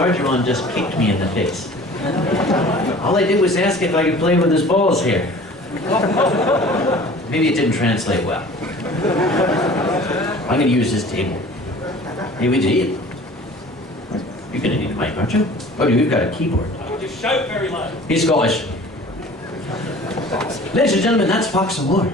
Sergeant just kicked me in the face. All I did was ask if I could play with his balls here. Maybe it didn't translate well. I'm gonna use this table. Hey, Widget. You're gonna need a mic, aren't you? Oh, we've got a keyboard. Just shout very loud. He's Scottish. Ladies and gentlemen, that's Fox and More.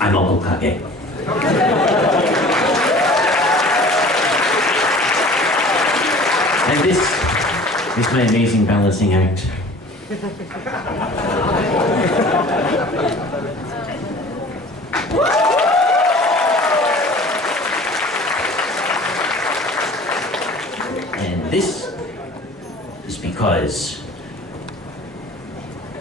I'm Onkel Kage. And this is my amazing balancing act. And this is because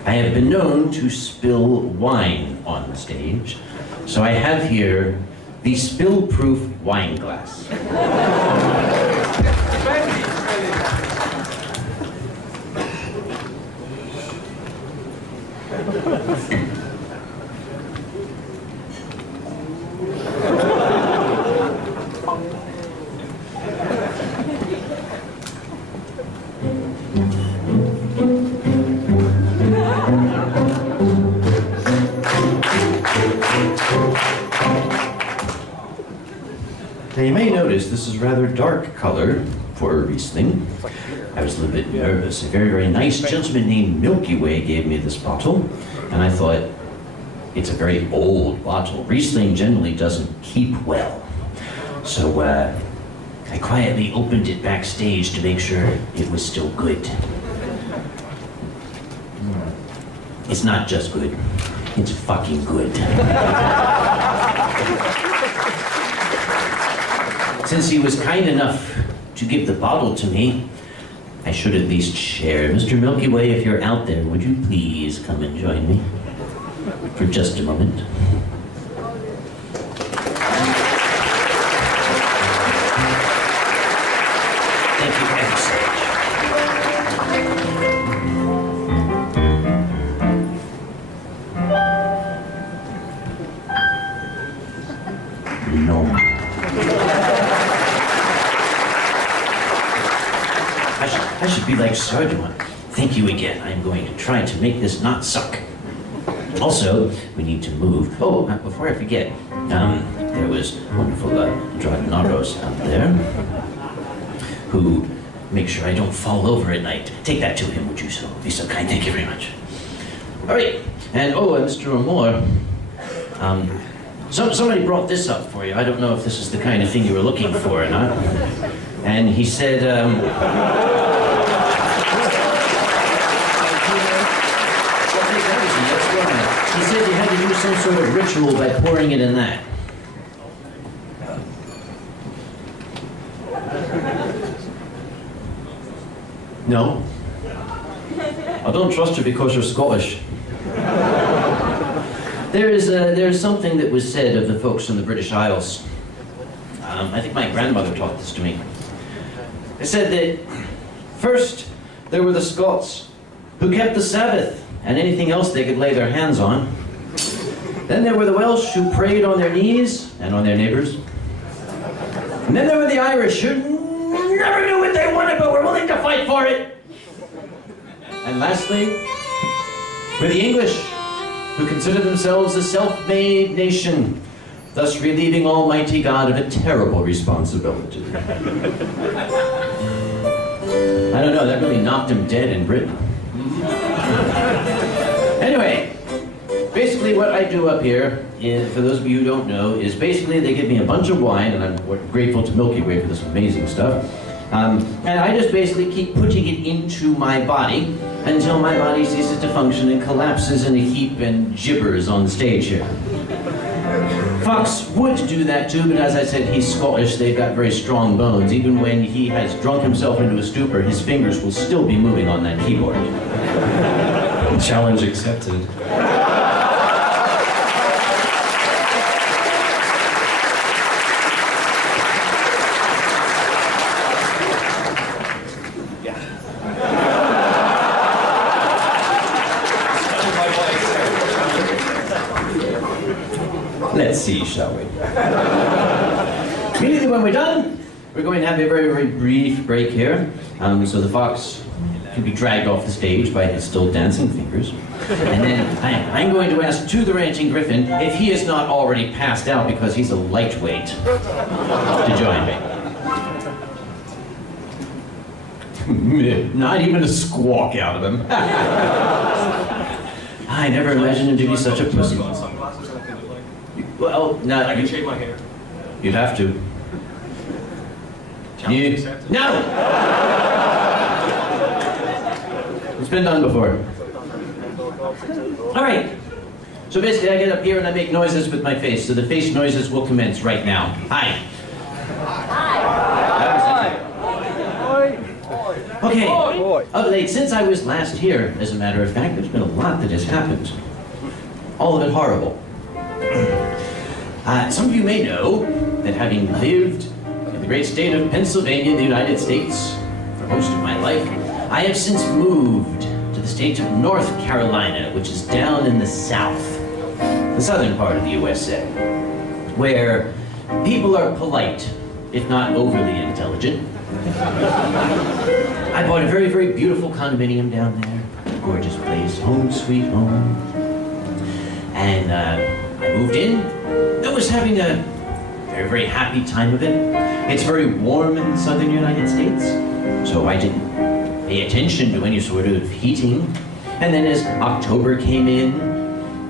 I have been known to spill wine on the stage, so I have here the spill-proof wine glass. Now you may notice this is rather dark color for a Riesling. I was a little bit nervous. A very, very nice gentleman named Milky Way gave me this bottle, and I thought, it's a very old bottle. Riesling generally doesn't keep well. So I quietly opened it backstage to make sure it was still good. It's not just good, it's fucking good. Since he was kind enough to give the bottle to me, I should at least share. Mr. Milky Way, if you're out there, would you please come and join me for just a moment? Thank you ever so much. No. I should be like Sergeant. Thank you again. I'm going to try to make this not suck. Also, we need to move. Oh, before I forget, there was wonderful Dragnaros out there who make sure I don't fall over at night. Take that to him, would you be so kind? Thank you very much. All right, and Mr. Amor, somebody brought this up for you. I don't know if this is the kind of thing you were looking for or not. And he said, he said you had to do some sort of ritual by pouring it in that. No. I don't trust you because you're Scottish. There's something that was said of the folks in the British Isles. I think my grandmother taught this to me. They said that first there were the Scots who kept the Sabbath and anything else they could lay their hands on. Then there were the Welsh who prayed on their knees and on their neighbors. And then there were the Irish who never knew what they wanted but were willing to fight for it. And lastly, were the English who considered themselves a self-made nation, thus relieving Almighty God of a terrible responsibility. I don't know, that really knocked him dead in Britain. Anyway, basically what I do up here, is, for those of you who don't know, is basically they give me a bunch of wine, and I'm grateful to Milky Way for this amazing stuff, and I just basically keep putting it into my body until my body ceases to function and collapses in a heap and gibbers on stage here. Fox would do that too, but as I said, he's Scottish, they've got very strong bones. Even when he has drunk himself into a stupor, his fingers will still be moving on that keyboard. Challenge accepted. see, shall we? Immediately when we're done, we're going to have a very, very brief break here, so the fox can be dragged off the stage by his still dancing fingers. And then I'm going to ask to the ranting griffin if he is not already passed out because he's a lightweight to join me. Not even a squawk out of him. I never imagined him to be such a pussy. Well, no. I can shave my hair. You'd have to. No! It's been done before. All right. So basically, I get up here and I make noises with my face. So the face noises will commence right now. Hi. Okay. Of late, since I was last here, as a matter of fact, there's been a lot that has happened. All of it horrible. Some of you may know that having lived in the great state of Pennsylvania in the United States for most of my life, I have since moved to the state of North Carolina, which is down in the south, the southern part of the USA, where people are polite, if not overly intelligent. I bought a very, very beautiful condominium down there, a gorgeous place, home sweet home. And I moved in. I was having a very, very happy time of it. It's very warm in the southern United States, so I didn't pay attention to any sort of heating. And then as October came in,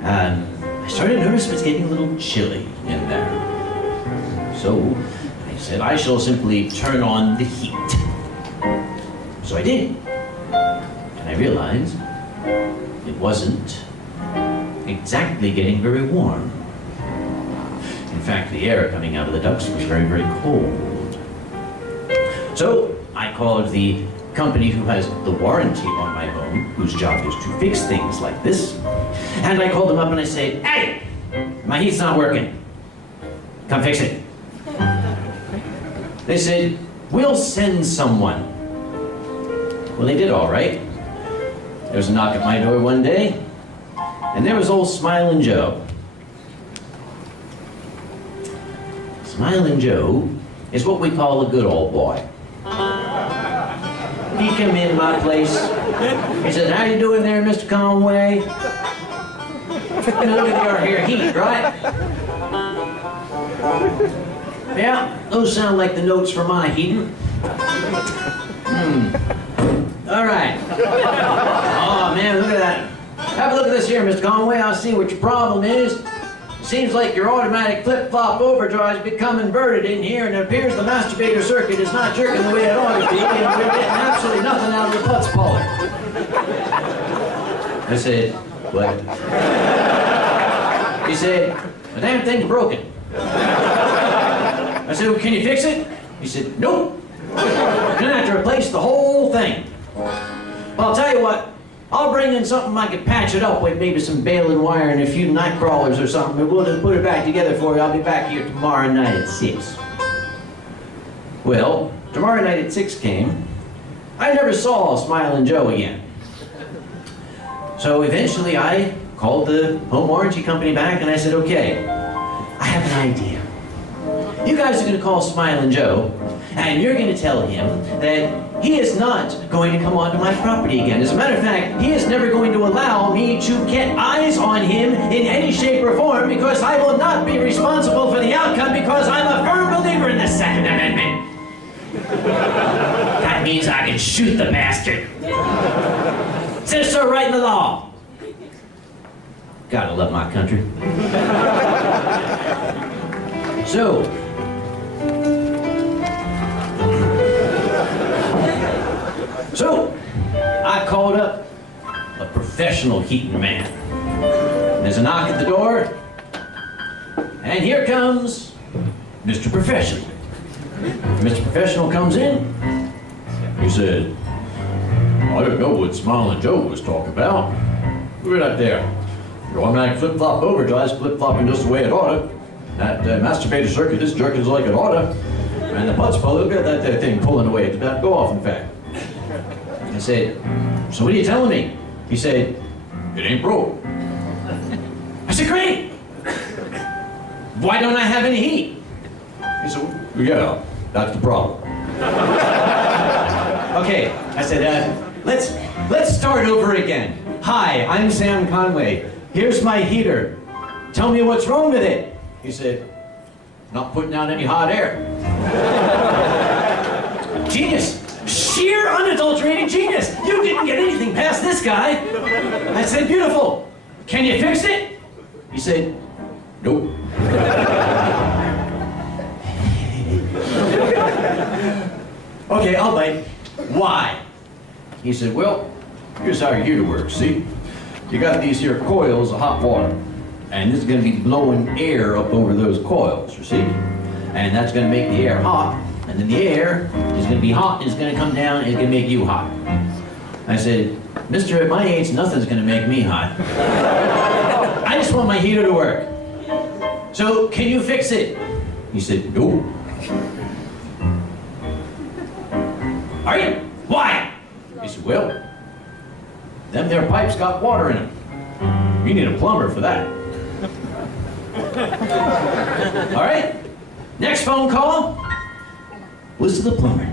I started to notice it was getting a little chilly in there. So I said, I shall simply turn on the heat. So I did. And I realized it wasn't exactly getting very warm. In fact, the air coming out of the ducts was very, very cold. So I called the company who has the warranty on my home, whose job is to fix things like this. And I called them up and I said, hey, my heat's not working. Come fix it. They said, we'll send someone. Well, they did all right. There was a knock at my door one day, and there was old Smiling Joe. Smiling Joe is what we call a good old boy. He came in my place. He said, how you doing there, Mr. Conway? Look at your here heat, right? Yeah, those sound like the notes for my heating. All right. Oh, man, look at that. Have a look at this here, Mr. Conway. I'll see what your problem is. It seems like your automatic flip-flop overdrive has become inverted in here, and it appears the masturbator circuit is not jerking the way it ought to be, and we're getting absolutely nothing out of the putz puller. I said, what? He said, the damn thing's broken. I said, well, can you fix it? He said, nope. You're gonna have to replace the whole thing. Well, I'll tell you what. I'll bring in something I can patch it up with, maybe some baling wire and a few night crawlers or something, and we'll just put it back together for you. I'll be back here tomorrow night at 6. Well, tomorrow night at 6 came. I never saw Smiling Joe again. So eventually I called the home warranty company back and I said, okay, I have an idea. You guys are going to call Smiling Joe, and you're going to tell him that he is not going to come onto my property again. As a matter of fact, he is never going to allow me to get eyes on him in any shape or form, because I will not be responsible for the outcome, because I'm a firm believer in the Second Amendment. That means I can shoot the bastard. It says so right in the law. Gotta love my country. So, I called up a professional heating man. There's a knock at the door, and here comes Mr. Professional. Mr. Professional comes in. He said, I don't know what Smiling Joe was talking about. Look at that there. Your automatic flip-flop overdrive's flip-flopping just the way it oughta. That masturbator circuit is jerking like it oughta. And the putz puller, look at that thing pulling away. It's about to go off, in fact. I said, so what are you telling me? He said, it ain't broke. I said, great. why don't I have any heat? He said, yeah, that's the problem. Okay, I said, let's start over again. Hi, I'm Sam Conway. Here's my heater. Tell me what's wrong with it. He said, not putting out any hot air. Genius. Sheer unadulterated genius. You didn't get anything past this guy. I said, beautiful. Can you fix it? He said, nope. Okay, I'll bite. Why? He said, well, here's how your heater works, see? You got these here coils of hot water, and this is going to be blowing air up over those coils, you see? And that's going to make the air hot, and then the air is going to be hot, and it's going to come down, and it's going to make you hot. I said, mister, at my age, nothing's going to make me hot. I just want my heater to work. So, can you fix it? He said, no. Are you? Why? He said, well, them there pipes got water in them. You need a plumber for that. All right? Next phone call was to the plumber.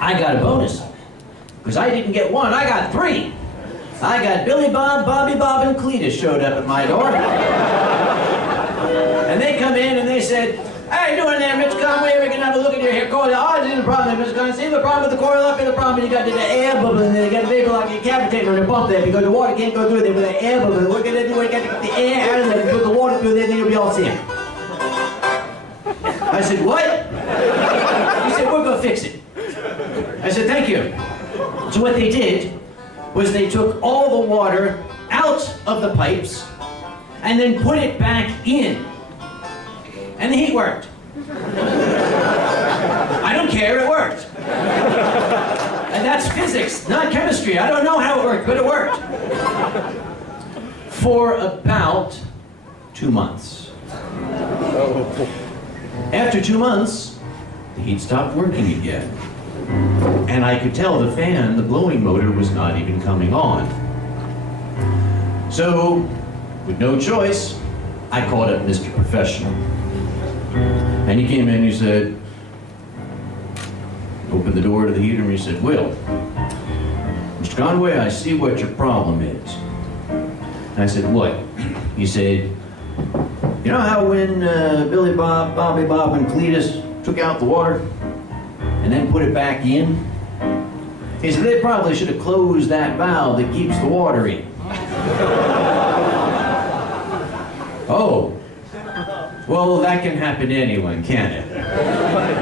I got a bonus. Because I didn't get one, I got three. I got Billy Bob, Bobby Bob, and Cletus showed up at my door. And they come in and they said, how you doing there, Mr. Conway? We can have a look at your hair coil. Oh, this is the problem, Mr. Conway. See the problem with the coil up here? The problem is you got the air bubble and you got the vapor like a cavitator on the pump there because the water can't go through there with the air bubble. We're going to do, we got to get the air out of there and put the water through there, then you'll be all set. I said, what? He said, we're going to fix it. I said, thank you. So what they did was they took all the water out of the pipes and then put it back in. And the heat worked. I don't care, it worked. And that's physics, not chemistry. I don't know how it worked, but it worked. For about 2 months. After 2 months, the heat stopped working again. And I could tell the fan, the blowing motor, was not even coming on. So, with no choice, I called up Mr. Professional. And he came in and he said, opened the door to the heater and he said, Will, Mr. Conway, I see what your problem is. And I said, what? He said, you know how when Billy Bob, Bobby Bob, and Cletus took out the water and then put it back in? He said, they probably should have closed that valve that keeps the water in. Oh. Well, that can happen to anyone, can't it?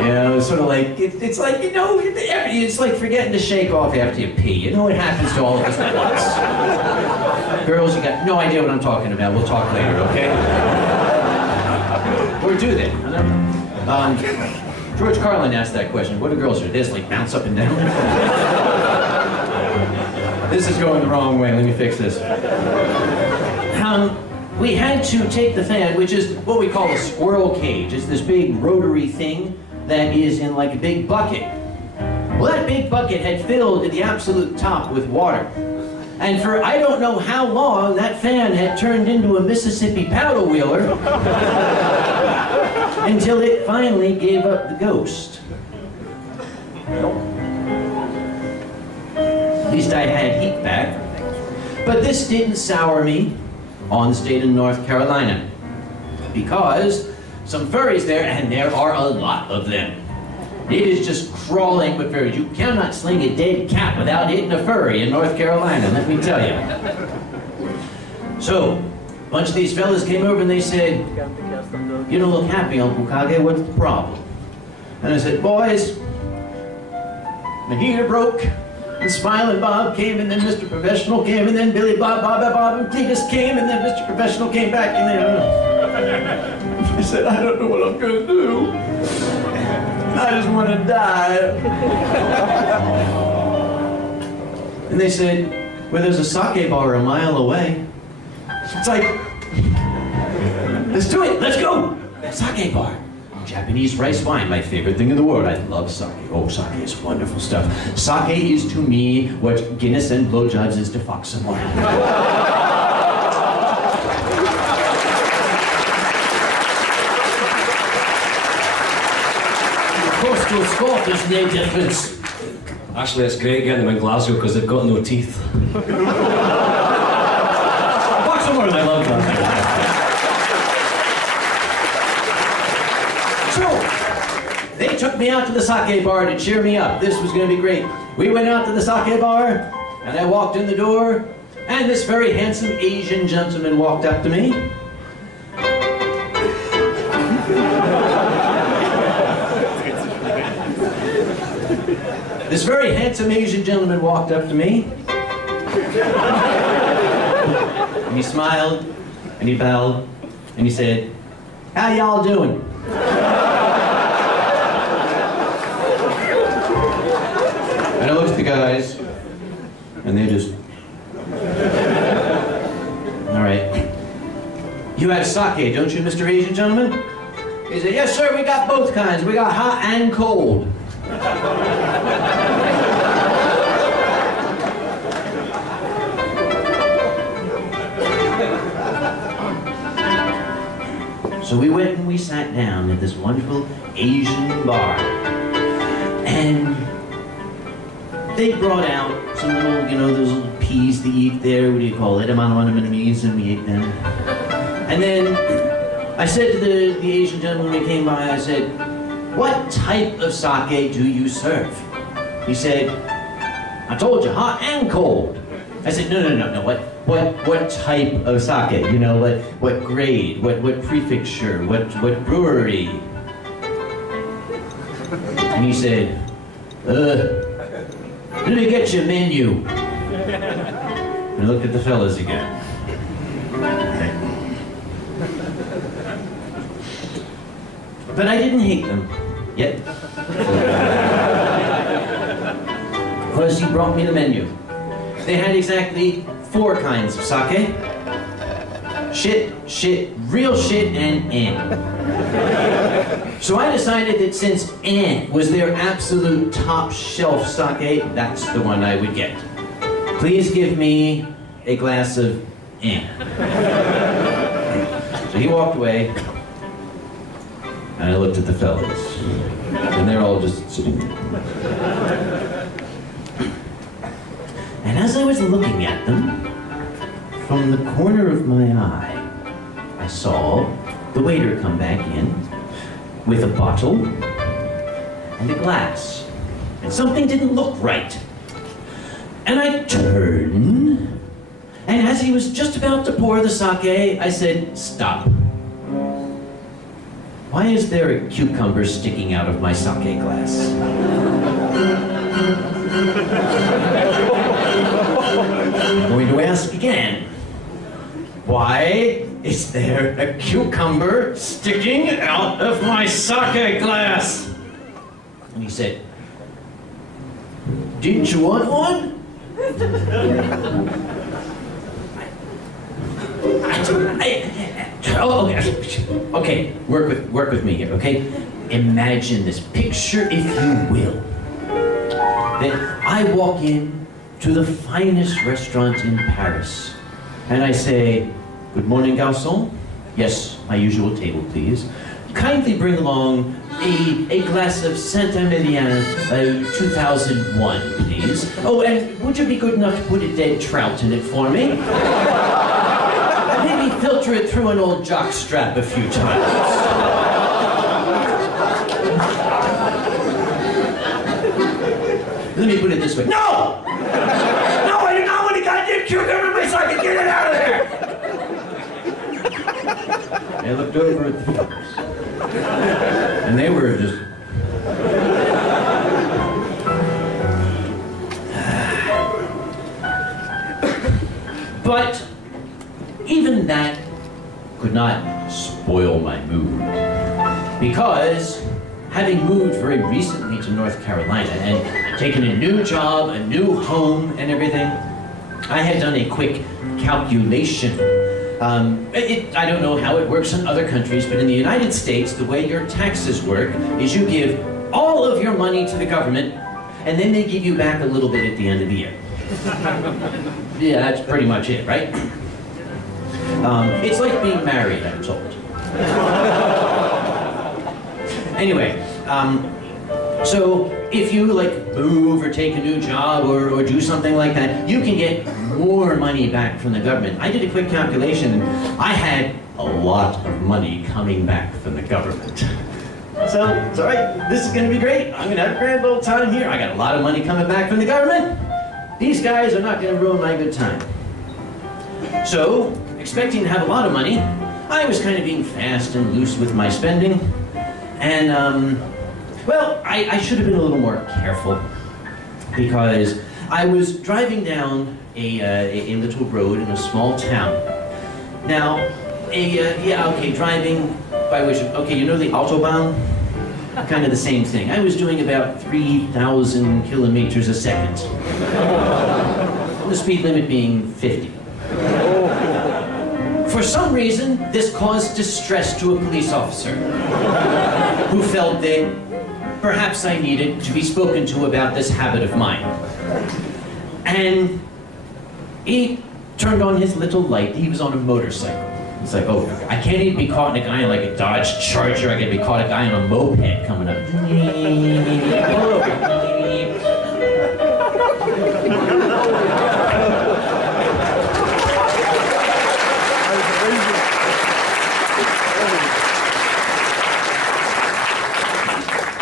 You know, it's sort of like, it's like, you know, it's like forgetting to shake off after you pee. You know, it happens to all of us once. Girls, you got no idea what I'm talking about. We'll talk later, okay? Or do that. George Carlin asked that question. What do girls do? They just like bounce up and down? This is going the wrong way. Let me fix this. We had to take the fan, which is what we call a squirrel cage. It's this big rotary thing that is in like a big bucket. Well, that big bucket had filled to the absolute top with water. And for I don't know how long, that fan had turned into a Mississippi powder wheeler until it finally gave up the ghost. At least I had heat back. But this didn't sour me on the state of North Carolina, because some furries there, and there are a lot of them. It is just crawling with furries. You cannot sling a dead cat without hitting a furry in North Carolina, let me tell you. So, a bunch of these fellas came over and they said, you don't look happy, Uncle Kage, what's the problem? And I said, boys, my heater broke. And Smiling Bob came, and then Mr. Professional came, and then Billy Bob, and Cletus came, and then Mr. Professional came back, and then he said, I don't know what I'm going to do. I just want to die. And they said, well, there's a sake bar a mile away. It's like, let's do it, let's go. Sake bar. Japanese rice wine, my favorite thing in the world. I love sake. Oh, sake is wonderful stuff. Sake is to me what Guinness and blowjobs is to Fox and Wild. to a Scot, there's no difference. Actually, it's great getting them in Glasgow because they've got no teeth. Watch some more of that. I love that. So, they took me out to the sake bar to cheer me up. This was going to be great. We went out to the sake bar, and I walked in the door, and this very handsome Asian gentleman walked up to me. This very handsome Asian gentleman walked up to me. And he smiled, and he bowed, and he said, "How y'all doing?" And I looked at the guys, and they just... All right. "You have sake, don't you, Mr. Asian gentleman?" He said, "Yes, sir, we got both kinds. We got hot and cold." So we went and we sat down at this wonderful Asian bar. And they brought out some little, you know, those little peas to eat there. What do you call it? Edamame, and we ate them. And then I said to the Asian gentleman when he came by, I said, "What type of sake do you serve?" He said, "I told you, hot and cold." I said, no, what type of sake? You know, what grade, what prefecture, what brewery? And he said, "Let me get your menu." And I looked at the fellas again. But I didn't hate them, yet. Because he brought me the menu. They had exactly 4 kinds of sake. Shit, real shit, and So I decided that since was their absolute top shelf sake, that's the one I would get. Please give me a glass of So he walked away, and I looked at the fellas, and they're all just sitting there. And as I was looking at them, from the corner of my eye, I saw the waiter come back in with a bottle and a glass. And something didn't look right. And I turned, and as he was just about to pour the sake, I said, "Stop. Why is there a cucumber sticking out of my sake glass?" I'm going to ask again. Why is there a cucumber sticking out of my sake glass? And he said, "Didn't you want one?" Okay, work with me here, okay? Imagine this, picture, if you will, that I walk in to the finest restaurant in Paris, and I say, "Good morning, garçon. Yes, my usual table, please. Kindly bring along a glass of Saint-Emilion 2001, please. Oh, and would you be good enough to put a dead trout in it for me? Maybe filter it through an old jock strap a few times." Let me put it this way. No! No, I do not want a goddamn cucumber in my socket. Get it out of there! I looked over at the fellas, and they were just... But even that could not spoil my mood, because having moved very recently to North Carolina and taken a new job, a new home, and everything, I had done a quick calculation. I don't know how it works in other countries, but in the United States, the way your taxes work is you give all of your money to the government, and then they give you back a little bit at the end of the year. Yeah, that's pretty much it, right? It's like being married, I'm told. Anyway, So if you like move or take a new job or do something like that, you can get more money back from the government. I did a quick calculation and I had a lot of money coming back from the government. So it's all right, this is gonna be great. I'm gonna have a grand old time here. I got a lot of money coming back from the government. These guys are not gonna ruin my good time. So, expecting to have a lot of money, I was kind of being fast and loose with my spending. And, well, I should have been a little more careful because I was driving down a little road in a small town. Now, driving by which, okay, you know the Autobahn? Kind of the same thing. I was doing about 3,000 kilometers a second. The speed limit being 50. For some reason, this caused distress to a police officer who felt that perhaps I needed to be spoken to about this habit of mine. And he turned on his little light. He was on a motorcycle. It's like, oh, I can't even be caught in a guy in like a Dodge Charger. I gotta be caught a guy on a moped coming up.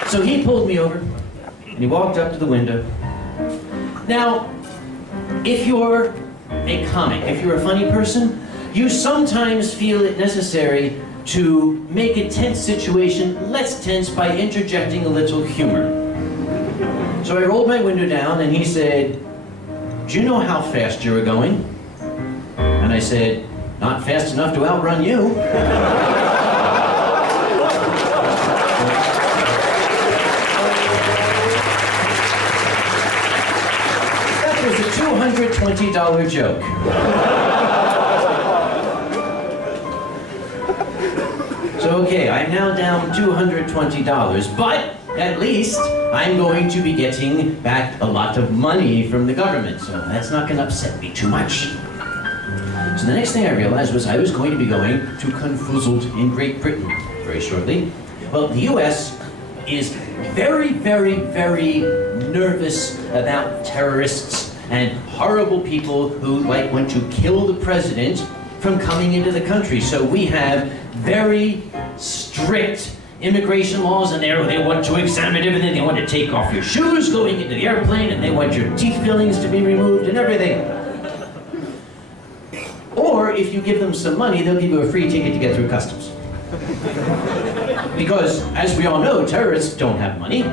So he pulled me over, and he walked up to the window. Now, if you're a comic, if you're a funny person, you sometimes feel it necessary to make a tense situation less tense by interjecting a little humor. So I rolled my window down, and he said, "Do you know how fast you were going?" And I said, "Not fast enough to outrun you." $220 joke. So okay, I'm now down $220, but at least I'm going to be getting back a lot of money from the government, so that's not going to upset me too much. So the next thing I realized was I was going to be going to Confuzzled in Great Britain very shortly. Well, the US is very, very, very nervous about terrorists and horrible people who want to kill the president from coming into the country. So we have very strict immigration laws in there. They want to examine everything. They want to take off your shoes going into the airplane, and they want your teeth fillings to be removed and everything. Or if you give them some money, they'll give you a free ticket to get through customs. Because, as we all know, terrorists don't have money.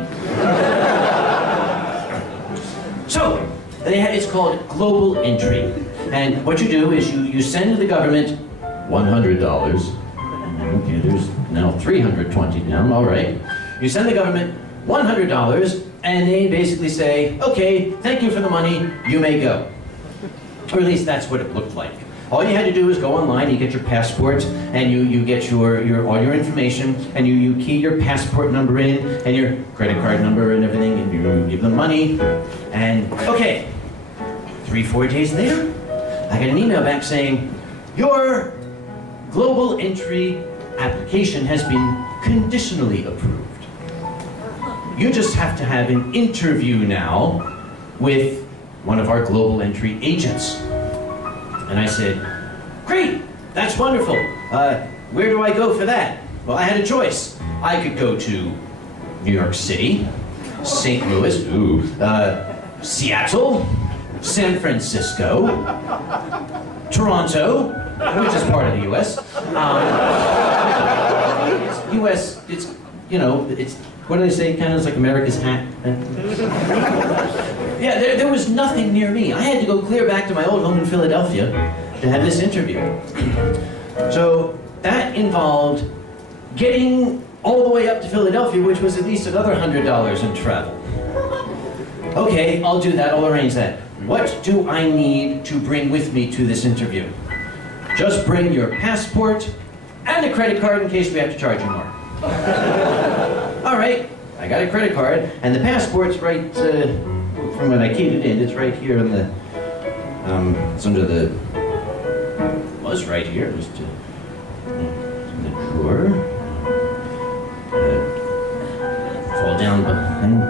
So, it's called global entry. And what you do is you send the government $100. Okay, there's now 320 down, all right. You send the government $100, and they basically say, okay, thank you for the money, you may go. Or at least that's what it looked like. All you had to do was go online, you get your passport, and you get all your information, and you key your passport number in, and your credit card number and everything, and you give them money, and okay. 3-4 days later, I got an email back saying, your global entry application has been conditionally approved. You just have to have an interview now with one of our global entry agents. And I said, great, that's wonderful. Where do I go for that? Well, I had a choice. I could go to New York City, St. Louis, Seattle, San Francisco, Toronto, which is part of the U.S. U.S., it's, you know, it's, what do they say, kind of like America's hat? Yeah, there was nothing near me. I had to go clear back to my old home in Philadelphia to have this interview. So that involved getting all the way up to Philadelphia, which was at least another $100 in travel. Okay, I'll do that, I'll arrange that. What do I need to bring with me to this interview? Just bring your passport and a credit card in case we have to charge you more. All right, I got a credit card, and the passport's right, from when I keyed it in, it's right here in the, it's under the, was right here, just it's in the drawer. Fall down behind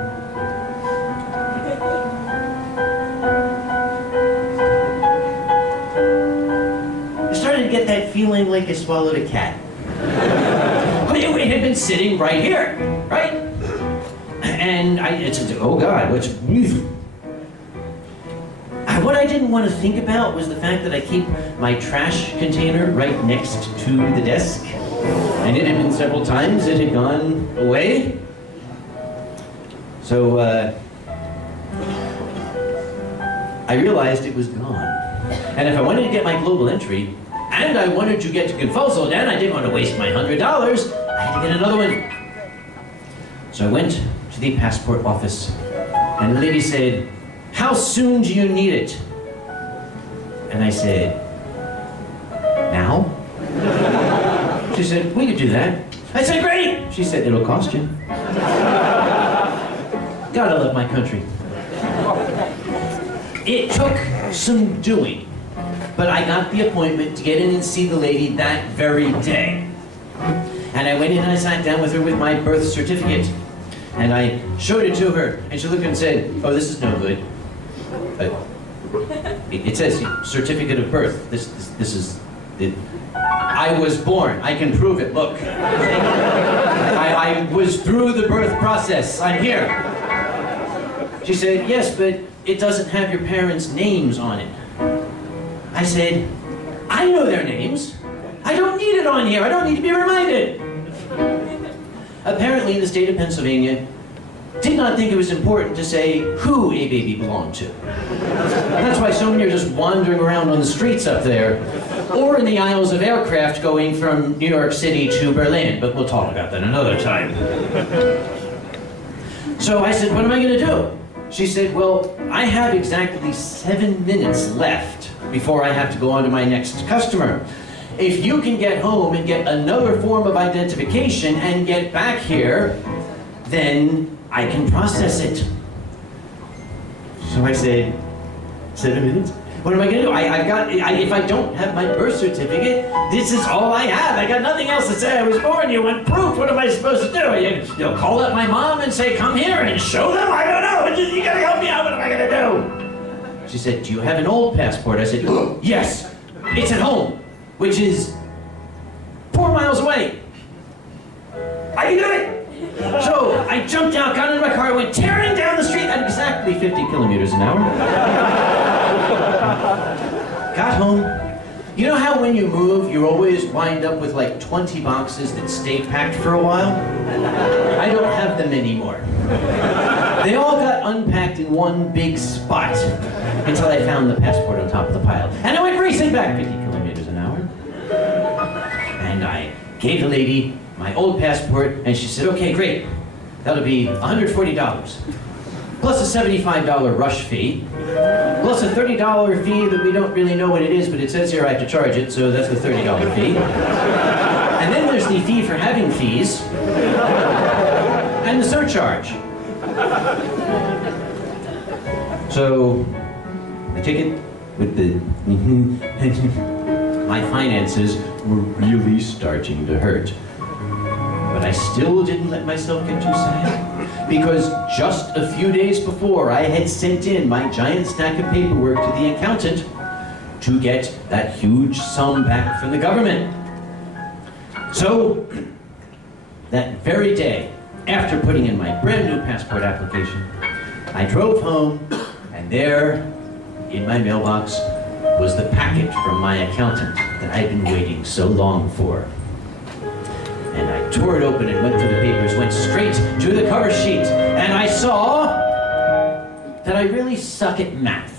feeling like I swallowed a cat. But it had been sitting right here, right? And I said, oh God, what I didn't want to think about was the fact that I keep my trash container right next to the desk. And it had been several times, it had gone away. So I realized it was gone. And if I wanted to get my global entry, and I wanted to get to Confuso, and I didn't want to waste my $100, I had to get another one. So I went to the passport office, and the lady said, how soon do you need it? And I said, now? She said, we could do that. I said, great! She said, it'll cost you. Gotta love my country. It took some doing, but I got the appointment to get in and see the lady that very day. And I went in and I sat down with her with my birth certificate. And I showed it to her, and she looked and said, oh, this is no good. It says certificate of birth. This is it. I was born. I can prove it. Look. I was through the birth process. I'm here. She said, yes, but it doesn't have your parents' names on it. I said, I know their names. I don't need it on here. I don't need to be reminded. Apparently, the state of Pennsylvania did not think it was important to say who a baby belonged to. That's why so many are just wandering around on the streets up there, or in the aisles of aircraft going from New York City to Berlin, but we'll talk about that another time. So I said, what am I going to do? She said, well, I have exactly 7 minutes left before I have to go on to my next customer. If you can get home and get another form of identification and get back here, then I can process it. So I said, 7 minutes? What am I going to do? If I don't have my birth certificate, this is all I have. I got nothing else to say I was born. You want proof? What am I supposed to do? You'll call up my mom and say, come here and show them? I don't know. You got to help me out. What am I going to do? She said, do you have an old passport? I said, yes. It's at home, which is 4 miles away. I can do it. So I jumped out, got in my car, went tearing down the street at exactly 50 kilometers an hour. Got home. You know how when you move, you always wind up with like 20 boxes that stay packed for a while? I don't have them anymore. They all got unpacked in one big spot until I found the passport on top of the pile. And I went racing back 50 kilometers an hour. And I gave the lady my old passport, and she said, okay, great. That'll be $140. Plus a $75 rush fee, plus a $30 fee that we don't really know what it is, but it says here I have to charge it, so that's the $30 fee. And then there's the fee for having fees, and the surcharge. So, the ticket with the my finances were really starting to hurt. But I still didn't let myself get too sad, because just a few days before I had sent in my giant stack of paperwork to the accountant to get that huge sum back from the government. So, that very day, after putting in my brand new passport application, I drove home, and there, in my mailbox, was the packet from my accountant that I'd been waiting so long for. And I tore it open and went through the papers, went straight to the cover sheet, and I saw that I really suck at math.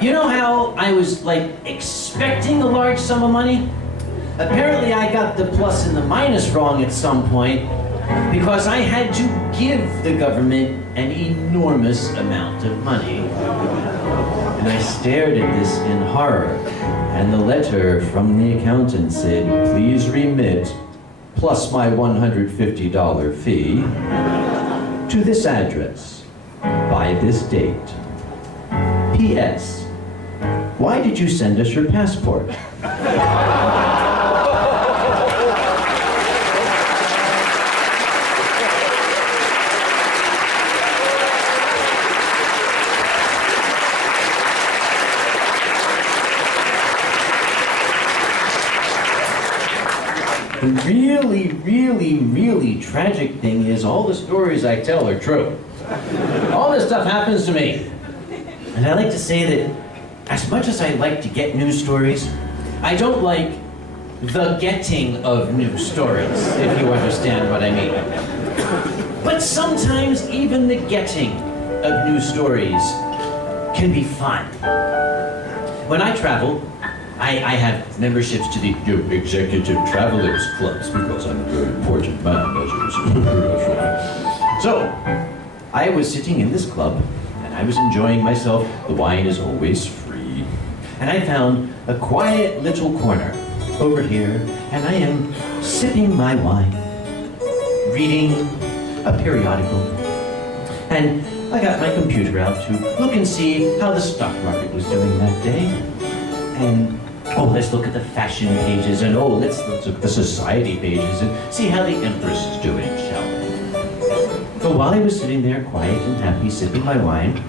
You know how I was, like, expecting a large sum of money? Apparently I got the plus and the minus wrong at some point, because I had to give the government an enormous amount of money. And I stared at this in horror. And the letter from the accountant said, please remit, plus my $150 fee, to this address, by this date. P.S. Why did you send us your passport? The really, really, really tragic thing is all the stories I tell are true. All this stuff happens to me. And I like to say that as much as I like to get news stories, I don't like the getting of news stories, if you understand what I mean. But sometimes even the getting of news stories can be fun. When I travel, I have memberships to the Executive Travelers Clubs because I'm a very important man, as you see. So, I was sitting in this club, and I was enjoying myself. The wine is always free. And I found a quiet little corner over here, and I am sipping my wine, reading a periodical. And I got my computer out to look and see how the stock market was doing that day. And, oh, let's look at the fashion pages, and oh, let's look at the society pages and see how the Empress is doing, shall we? But while I was sitting there quiet and happy, sipping my wine,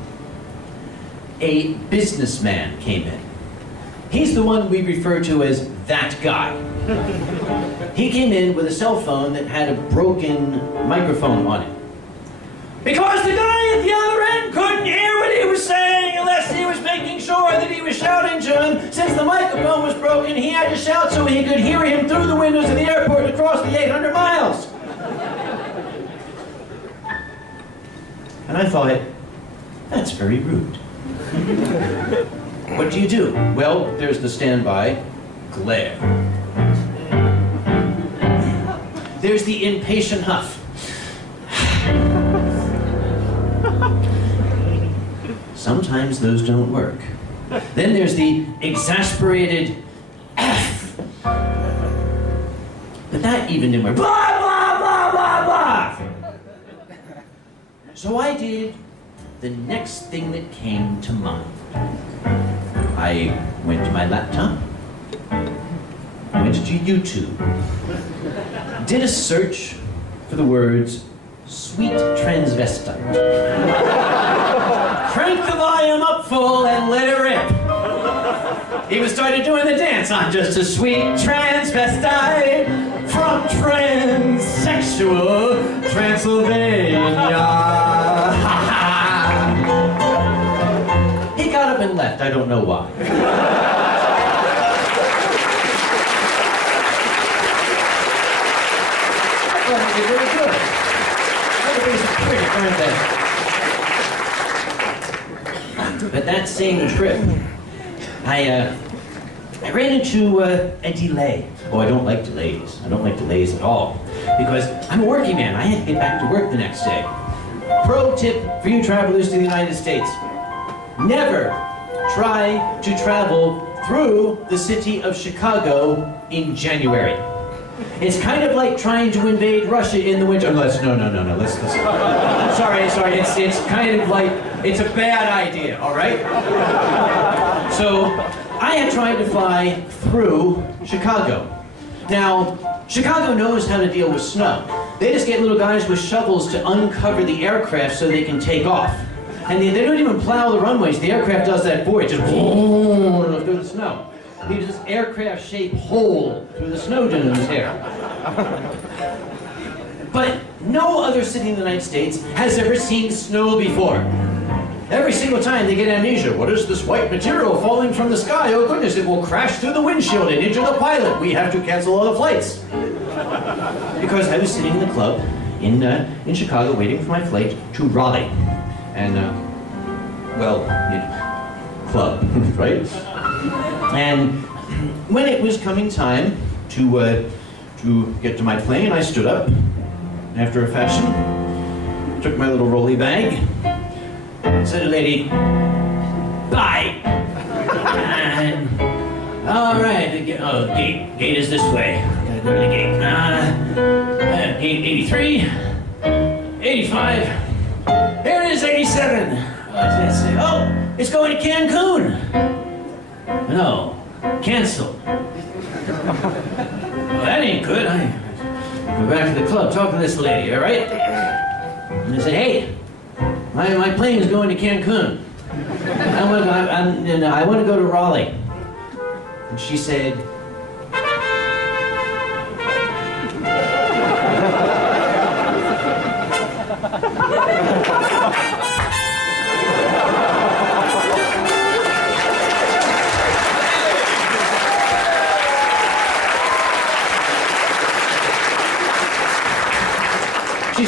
a businessman came in. He's the one we refer to as that guy. He came in with a cell phone that had a broken microphone on it. Because the guy at the other end couldn't hear what he was saying unless he was making sure that he was shouting to him. Since the microphone was broken, he had to shout so he could hear him through the windows of the airport across the 800 miles. And I thought, that's very rude. What do you do? Well, there's the standby glare. There's the impatient huff. Sometimes those don't work. Then there's the exasperated F. But that even didn't work. Blah, blah, blah, blah, blah. So I did the next thing that came to mind. I went to my laptop, went to YouTube, did a search for the words sweet transvestite. Cranked the volume up full and let it rip. Even started doing the dance. I'm just a sweet transvestite from transsexual Transylvania. He got up and left. I don't know why. But it's really good. Everybody's pretty, aren't they? But that same trip, I ran into a delay. Oh, I don't like delays. I don't like delays at all. Because I'm a working man. I had to get back to work the next day. Pro tip for you travelers to the United States. Never try to travel through the city of Chicago in January. It's kind of like trying to invade Russia in the winter. No, let's sorry, it's kind of like, it's a bad idea, all right? So, I had tried to fly through Chicago. Now, Chicago knows how to deal with snow. They just get little guys with shovels to uncover the aircraft so they can take off. And they don't even plow the runways. The aircraft does that for you. Just through the snow. Leaves this aircraft-shaped hole through the snow dunes there. But no other city in the United States has ever seen snow before. Every single time they get amnesia. What is this white material falling from the sky? Oh goodness, it will crash through the windshield and injure the pilot. We have to cancel all the flights. Because I was sitting in the club in Chicago waiting for my flight to Raleigh. And, club, right? And when it was coming time to get to my plane, I stood up, after a fashion, took my little rolly bag, said to the lady, bye. And, all right, gate is this way. Gotta go to the gate. Gate 83, 85, here it is, 87. Oh, it's going to Cancun. No, canceled. Well, that ain't good. I go back to the club, talk to this lady, all right? And I said, hey, my plane is going to Cancun. I want to go to Raleigh. And she said,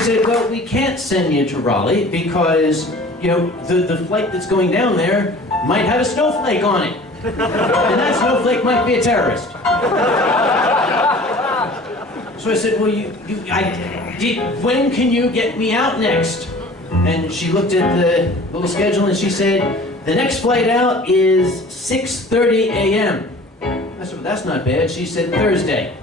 said, well, we can't send you to Raleigh because, you know, the flight that's going down there might have a snowflake on it. And that snowflake might be a terrorist. So I said, well, when can you get me out next? And she looked at the little schedule and she said, the next flight out is 6:30 a.m. I said, well, that's not bad. She said, Thursday.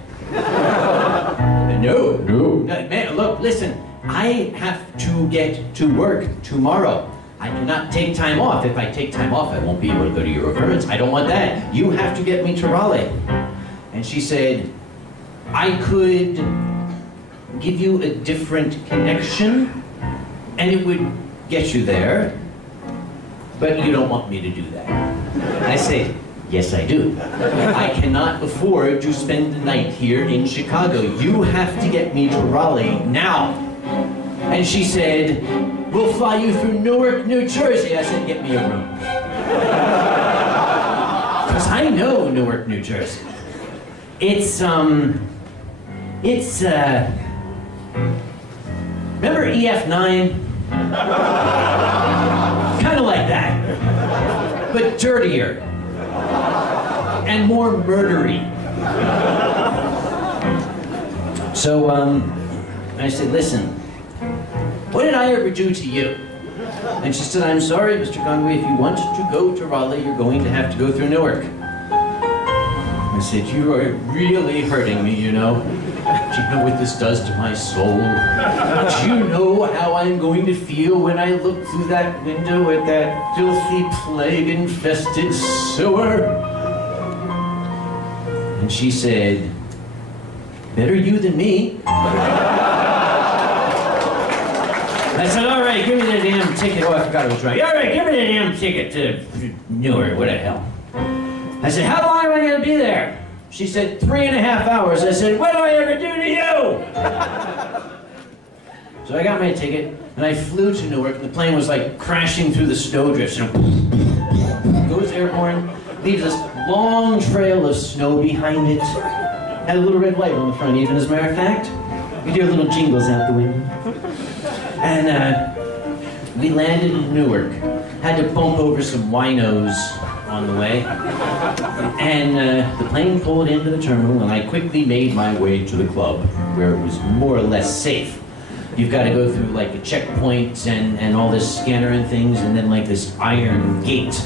No. Man, look, listen, I have to get to work tomorrow. I cannot take time off. If I take time off, I won't be able to go to Eurofurence. I don't want that. You have to get me to Raleigh. And she said, I could give you a different connection, and it would get you there, but you don't want me to do that. I say, yes, I do. I cannot afford to spend the night here in Chicago. You have to get me to Raleigh now. And she said, we'll fly you through Newark, New Jersey. I said, get me a room. Because I know Newark, New Jersey. Remember EF9? Kind of like that, but dirtier and more murdery. So I said, listen, what did I ever do to you? And she said, I'm sorry, Mr. Conway, if you want to go to Raleigh, you're going to have to go through Newark. I said, you are really hurting me, you know. Do you know what this does to my soul? Do you know how I'm going to feel when I look through that window at that filthy, plague-infested sewer? And she said, better you than me. I said, all right, give me the damn ticket. Oh, I forgot it was right. All right, give me the damn ticket to Newark, what the hell. I said, how long am I going to be there? She said, 3.5 hours. I said, what do I ever do to you? So I got my ticket, and I flew to Newark. The plane was like crashing through the snowdrifts. You know, goes airborne, leaves this long trail of snow behind it. Had a little red light on the front, even, as a matter of fact. You hear little jingles out the window. And we landed in Newark. Had to bump over some winos on the way. And the plane pulled into the terminal, and I quickly made my way to the club, where it was more or less safe. You've got to go through like a checkpoint and all this scanner and things, and then like this iron gate.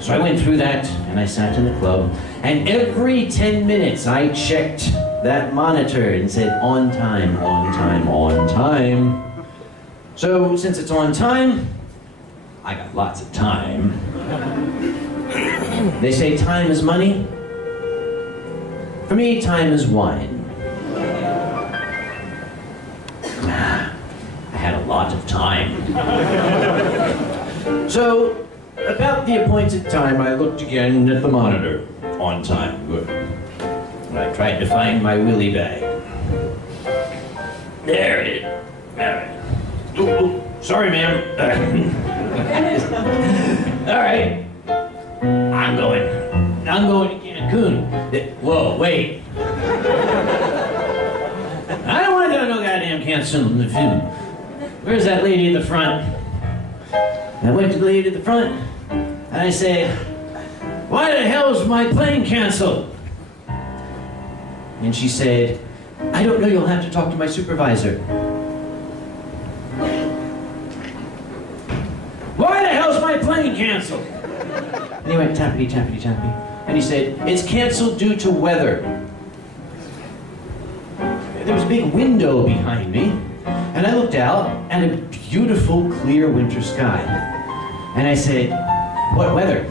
So I went through that, and I sat in the club, and every 10 minutes I checked that monitor and said, on time, on time, on time. So since it's on time, I got lots of time. They say time is money. For me, time is wine. I had a lot of time. So, about the appointed time, I looked again at the monitor. On time, good. And I tried to find my willy bag. There it is. All right. Ooh, sorry, ma'am. All right. I'm going to Cancun. Whoa, wait. I don't want to go to no goddamn Cancun. Where's that lady at the front? And I went to the lady at the front, and I said, why the hell is my plane canceled? And she said, I don't know, you'll have to talk to my supervisor. Why the hell's my plane canceled? And he went tappity, tappity, tappity. And he said, it's canceled due to weather. There was a big window behind me, and I looked out at a beautiful, clear winter sky. And I said, what weather?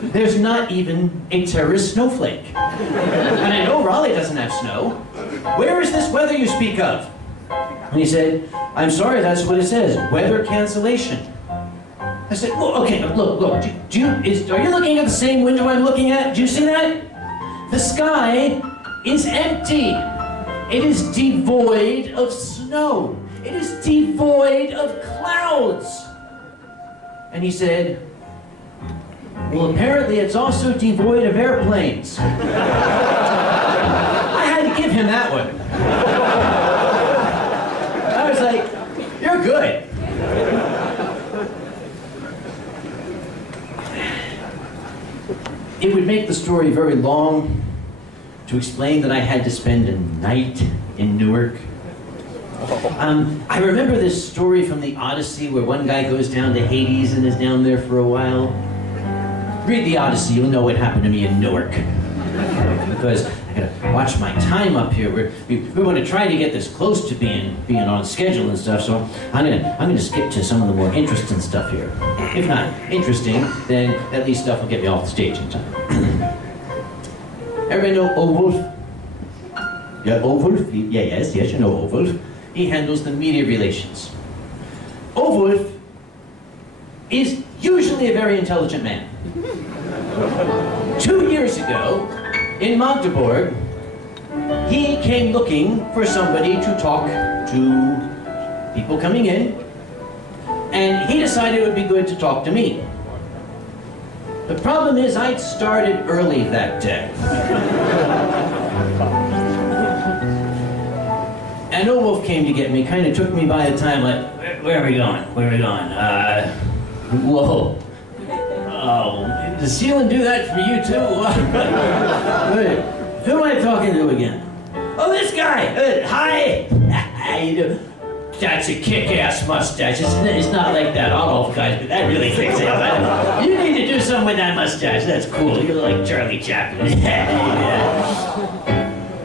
There's not even a terrorist snowflake. And I know Raleigh doesn't have snow. Where is this weather you speak of? And he said, I'm sorry, that's what it says, weather cancellation. I said, well, okay, look, are you looking at the same window I'm looking at? Do you see that? The sky is empty. It is devoid of snow. It is devoid of clouds. And he said, well, apparently it's also devoid of airplanes. I had to give him that one. I was like, You're good. It would make the story very long to explain that I had to spend a night in Newark. I remember this story from the Odyssey where one guy goes down to Hades and is down there for a while. Read the Odyssey, you'll know what happened to me in Newark. Because I gotta watch my time up here. We want to try to get this close to being on schedule and stuff, so I'm gonna skip to some of the more interesting stuff here. If not interesting, then at least stuff will get me off the stage in time. Everybody know Ovulf? Yeah, Ovulf? Yes, you know Ovulf. He handles the media relations. Ovulf is usually a very intelligent man. 2 years ago, in Magdeburg, he came looking for somebody to talk to people coming in, and he decided it would be good to talk to me. The problem is I'd started early that day. And Olaf came to get me, kind of took me by the time, like, where are we going? Where are we going? Whoa. Oh, does ceiling do that for you too? Wait, who am I talking to again? Oh, this guy! Hi! How you doing? That's a kick-ass mustache. It's not like that Adolf guy, but that really kicks ass. You need to do something with that mustache. That's cool. You look like Charlie Chaplin.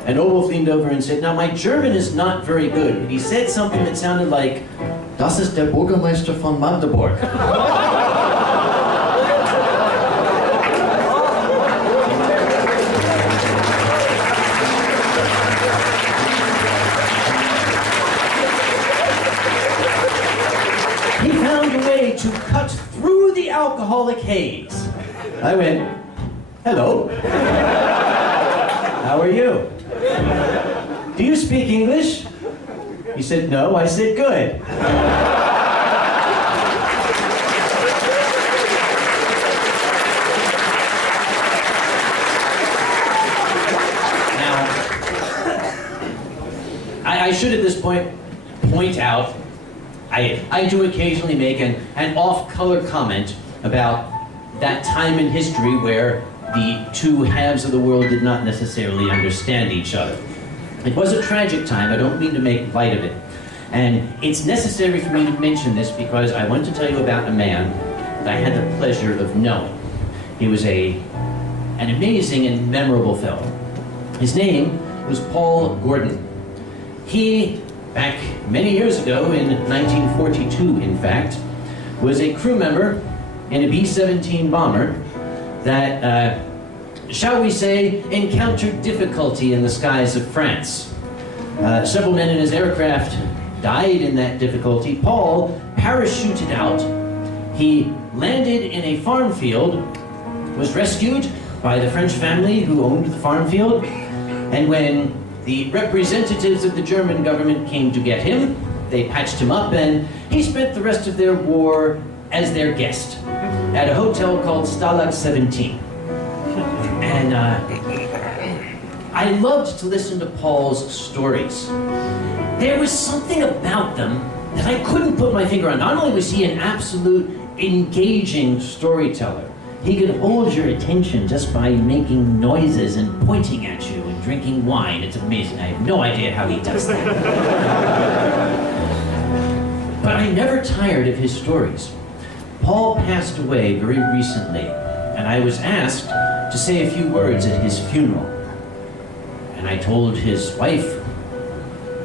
And Olaf leaned over and said, now my German is not very good. But he said something that sounded like, das ist der Bürgermeister von Magdeburg. He found a way to cut through the alcoholic haze. I went, hello. How are you? Do you speak English? He said, no. I said, good. Now, I should at this point out, I do occasionally make an off-color comment about that time in history where the two halves of the world did not necessarily understand each other. It was a tragic time. I don't mean to make light of it. And it's necessary for me to mention this because I want to tell you about a man that I had the pleasure of knowing. He was an amazing and memorable fellow. His name was Paul Gordon. He, back many years ago, in 1942 in fact, was a crew member in a B-17 bomber that, shall we say, encountered difficulty in the skies of France. Several men in his aircraft died in that difficulty. Paul parachuted out. He landed in a farm field, was rescued by the French family who owned the farm field, and when the representatives of the German government came to get him, they patched him up, and he spent the rest of their war as their guest at a hotel called Stalag 17. And I loved to listen to Paul's stories. There was something about them that I couldn't put my finger on. Not only was he an absolute engaging storyteller, he could hold your attention just by making noises and pointing at you and drinking wine. It's amazing. I have no idea how he does that. But I never tired of his stories. Paul passed away very recently, and I was asked to say a few words at his funeral. And I told his wife,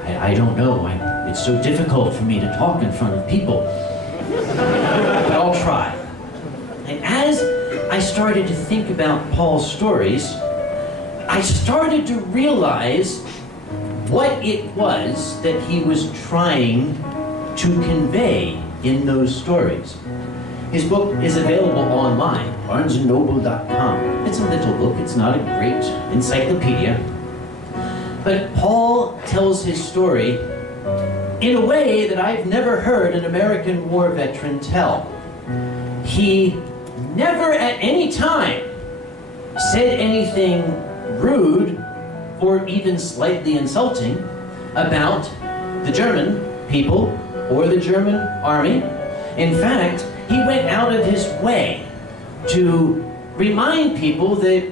I don't know, it's so difficult for me to talk in front of people, but I'll try. And as I started to think about Paul's stories, I started to realize what it was that he was trying to convey in those stories. His book is available online, barnesandnoble.com. It's a little book, it's not a great encyclopedia. But Paul tells his story in a way that I've never heard an American war veteran tell. He never at any time said anything rude or even slightly insulting about the German people or the German army. In fact, he went out of his way to remind people that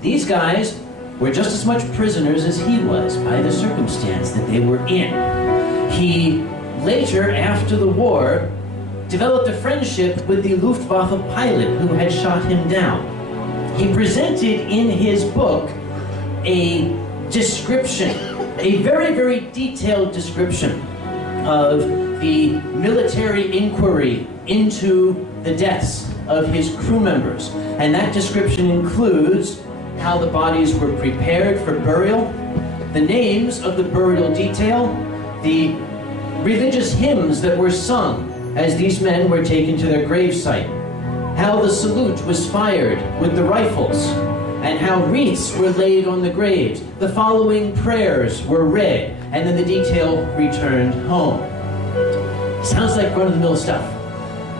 these guys were just as much prisoners as he was by the circumstance that they were in. He later, after the war, developed a friendship with the Luftwaffe pilot who had shot him down. He presented in his book a description, a very, very detailed description of the military inquiry into the deaths of his crew members. And that description includes how the bodies were prepared for burial, the names of the burial detail, the religious hymns that were sung as these men were taken to their gravesite, how the salute was fired with the rifles, and how wreaths were laid on the graves. The following prayers were read, and then the detail returned home. Sounds like run-of-the-mill stuff.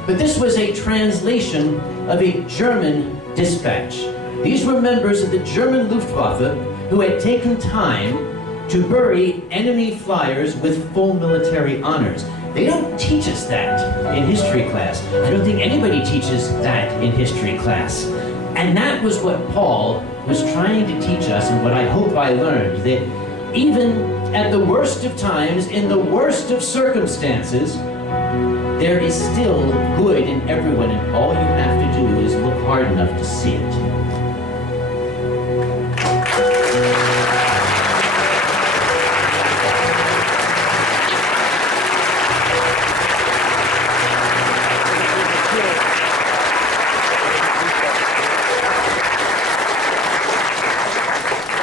But this was a translation of a German dispatch. These were members of the German Luftwaffe who had taken time to bury enemy flyers with full military honors. They don't teach us that in history class. I don't think anybody teaches that in history class. And that was what Paul was trying to teach us, and what I hope I learned, that even at the worst of times, in the worst of circumstances, there is still good in everyone, and all you have to do is look hard enough to see it.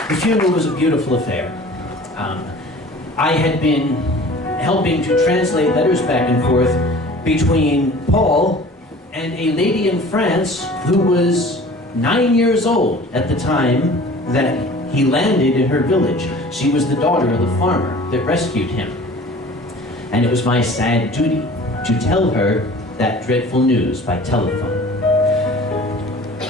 The funeral was a beautiful affair. I had been helping to translate letters back and forth between Paul and a lady in France who was 9 years old at the time that he landed in her village. She was the daughter of the farmer that rescued him. And it was my sad duty to tell her that dreadful news by telephone.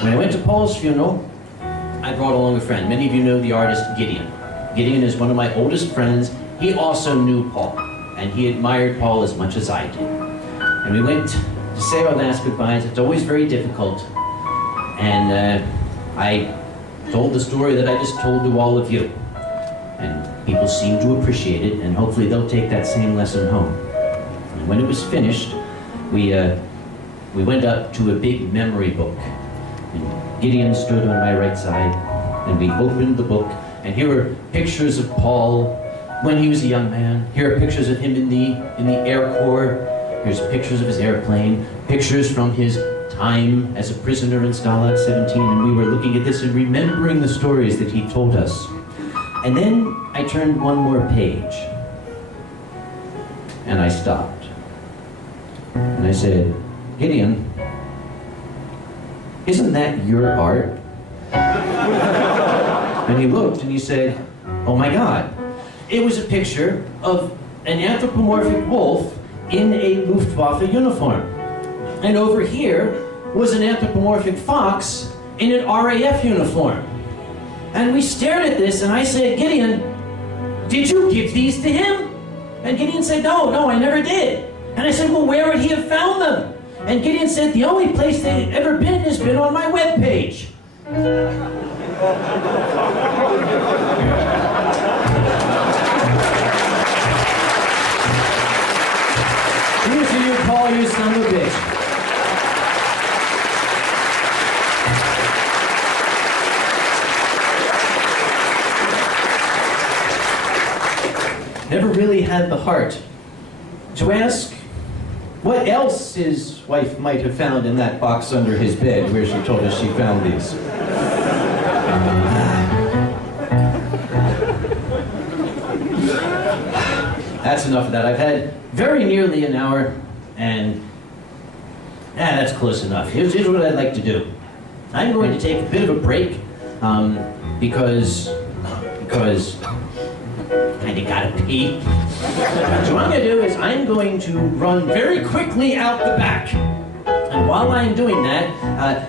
When I went to Paul's funeral, I brought along a friend. Many of you know the artist Gideon. Gideon is one of my oldest friends. He also knew Paul, and he admired Paul as much as I did. And we went to say our last goodbyes. It's always very difficult. And I told the story that I just told to all of you. And people seemed to appreciate it, and hopefully they'll take that same lesson home. And when it was finished, we went up to a big memory book. And Gideon stood on my right side, and we opened the book, and here were pictures of Paul when he was a young man. Here are pictures of him in the Air Corps. Here's pictures of his airplane, pictures from his time as a prisoner in Stalag 17, and we were looking at this and remembering the stories that he told us. And then I turned one more page, and I stopped. And I said, Gideon, isn't that your art? And he looked and he said, oh my God. It was a picture of an anthropomorphic wolf in a Luftwaffe uniform. And over here was an anthropomorphic fox in an RAF uniform. And we stared at this and I said, Gideon, did you give these to him? And Gideon said, no, I never did. And I said, well, where would he have found them? And Gideon said, the only place they've ever been has been on my webpage. Here's to you, Paul, you son of a bitch. Never really had the heart to ask what else his wife might have found in that box under his bed where she told us she found these. That's enough of that. I've had very nearly an hour, and that's close enough. Here's what I'd like to do. I'm going to take a bit of a break because kind of gotta pee. So what I'm going to do is I'm going to run very quickly out the back. And while I'm doing that,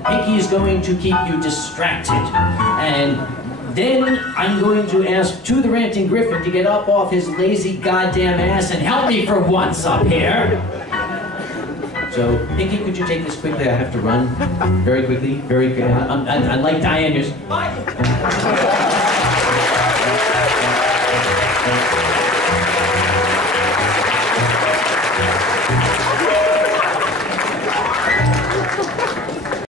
Hickey is going to keep you distracted. And Then I'm going to ask To the Ranting Griffin to get up off his lazy goddamn ass and help me for once up here. So, Pinky, could you take this quickly? I have to run very quickly, very quickly. I'm like Diane, you're...